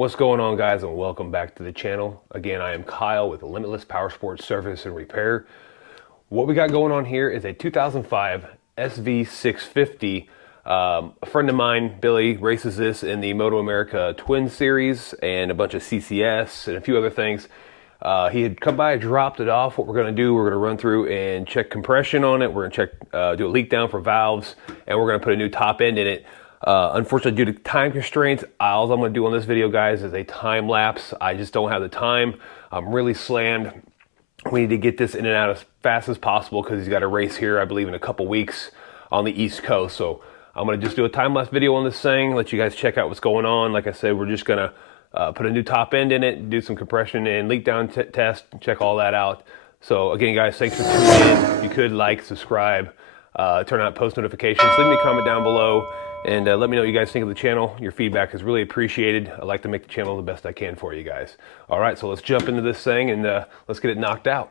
What's going on, guys, and welcome back to the channel. Again, I am Kyle with Limitless Powersports Service and Repair. What we got going on here is a 2005 SV 650. A friend of mine, Billy, races this in the Moto America Twin Series and a bunch of CCS and a few other things. He had come by, dropped it off. What we're going to do, we're going to run through and check compression on it. We're going to check, do a leak down for valves, and we're going to put a new top end in it. Unfortunately, due to time constraints, all I'm going to do on this video, guys, is a time lapse. I just don't have the time. I'm really slammed. We need to get this in and out as fast as possible because he's got a race here, I believe, in a couple weeks on the East Coast. So I'm going to just do a time lapse video on this thing, let you guys check out what's going on. Like I said, we're just going to put a new top end in it, do some compression and leak down test, check all that out. So again, guys, thanks for tuning in. If you could like, subscribe, turn on post notifications, leave me a comment down below. And let me know what you guys think of the channel. Your feedback is really appreciated. I like to make the channel the best I can for you guys. All right, so let's jump into this thing and let's get it knocked out.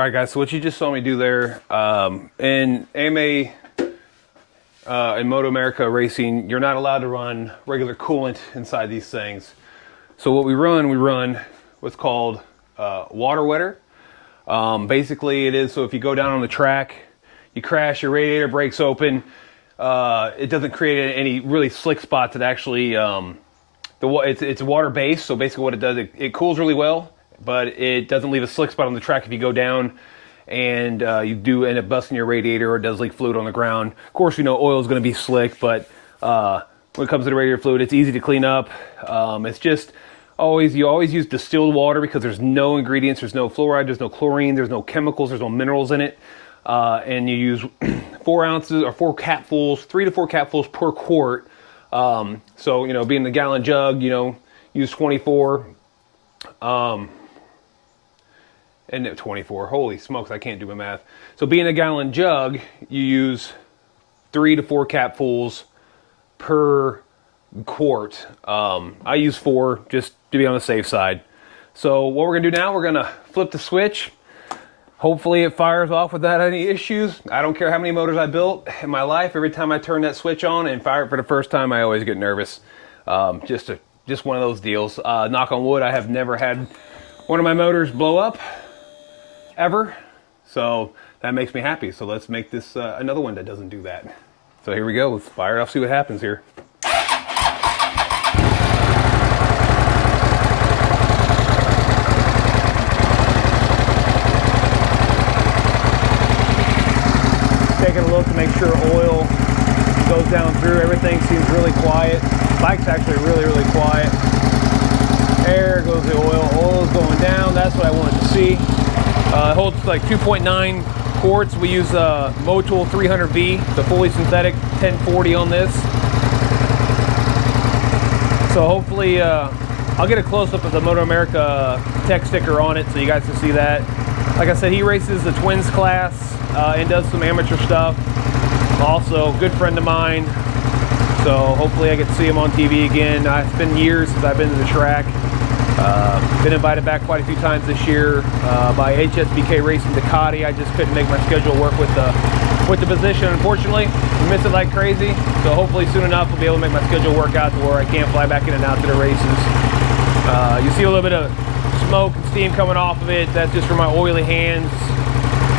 All right, guys, so what you just saw me do there, in AMA, in Moto America racing, you're not allowed to run regular coolant inside these things. So what we run what's called water wetter. Basically it is, so if you go down on the track, you crash, your radiator breaks open, it doesn't create any really slick spots. It actually, it's water based, so basically what it does, it cools really well, but it doesn't leave a slick spot on the track if you go down and you do end up busting your radiator or it does leak fluid on the ground. Of course, you know, oil is going to be slick, but when it comes to the radiator fluid, it's easy to clean up. It's just you always use distilled water because there's no ingredients, there's no fluoride, there's no chlorine, there's no chemicals, there's no minerals in it. And you use 4 ounces or 4 capfuls, 3 to 4 capfuls per quart. So, you know, being the gallon jug, you know, use 24. And 24, holy smokes, I can't do my math. So being a gallon jug, you use 3 to 4 capfuls per quart. I use 4 just to be on the safe side. So what we're gonna do now, we're gonna flip the switch. Hopefully it fires off without any issues. I don't care how many motors I built in my life. Every time I turn that switch on and fire it for the first time, I always get nervous. Just one of those deals. Knock on wood, I have never had one of my motors blow up, ever. So that makes me happy. So let's make this another one that doesn't do that. So here we go, let's fire it off, see what happens here. Taking a look to make sure oil goes down through. Everything seems really quiet. Bike's actually really quiet. There goes the oil. Oil is going down. That's what I wanted to see. It holds like 2.9 quarts. We use Motul 300V, the fully synthetic 1040 on this. So hopefully I'll get a close-up of the Moto America tech sticker on it so you guys can see that. Like I said, he races the twins class and does some amateur stuff. Also, good friend of mine. So hopefully I get to see him on TV again. It's been years since I've been to the track. Been invited back quite a few times this year by HSBK Racing Ducati. I just couldn't make my schedule work with the position, unfortunately. I miss it like crazy. So hopefully soon enough we'll be able to make my schedule work out to where I can fly back in and out to the races. You see a little bit of smoke and steam coming off of it. That's just from my oily hands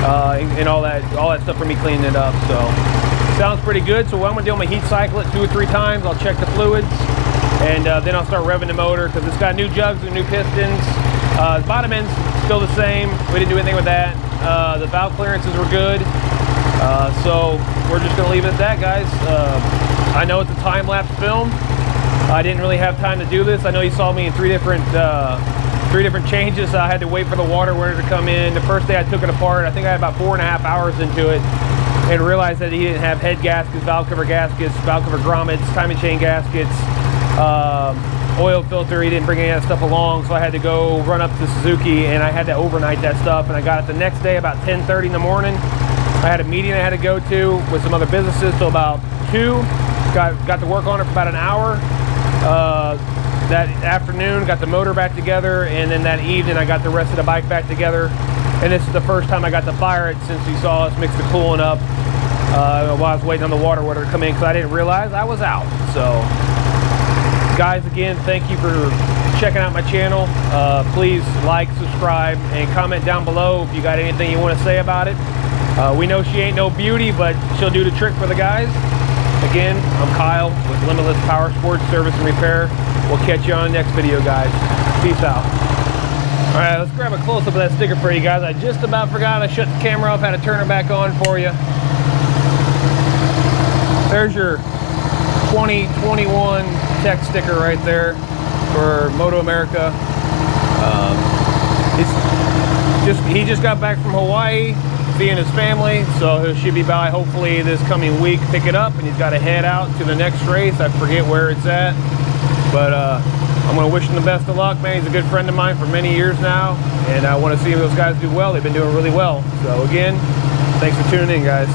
and all that stuff for me cleaning it up. So sounds pretty good. So what I'm gonna do, I'm gonna heat cycle it 2 or 3 times. I'll check the fluids, and then I'll start revving the motor because it's got new jugs and new pistons. The bottom end's still the same. We didn't do anything with that. The valve clearances were good. So we're just gonna leave it at that, guys. I know it's a time-lapse film. I didn't really have time to do this. I know you saw me in 3 different changes. I had to wait for the water wetter to come in. The first day I took it apart, I think I had about 4.5 hours into it, and realized that he didn't have head gaskets, valve cover grommets, timing chain gaskets, oil filter. He didn't bring any of that stuff along, so I had to go run up to Suzuki and I had to overnight that stuff. And I got it the next day about 10:30 in the morning. I had a meeting I had to go to with some other businesses till about 2. Got to work on it for about an hour. That afternoon, got the motor back together, and then that evening I got the rest of the bike back together. And this is the first time I got to fire it since you saw us mix the coolant up while I was waiting on the water wetter to come in, because I didn't realize I was out. So guys, again, thank you for checking out my channel. Please like, subscribe, and comment down below if you got anything you want to say about it. We know she ain't no beauty, but she'll do the trick for the guys. Again, I'm Kyle with Limitless Powersports Service and Repair. We'll catch you on the next video, guys. Peace out. All right, let's grab a close-up of that sticker for you guys. I just about forgot. I shut the camera off, had to turn it back on for you. There's your 2021 tech sticker right there for Moto America. He just got back from Hawaii, seeing his family, so he should be by hopefully this coming week, pick it up, and he's got to head out to the next race. I forget where it's at, but I'm going to wish him the best of luck, man. He's a good friend of mine for many years now, and I want to see those guys do well. They've been doing really well. So again, thanks for tuning in, guys.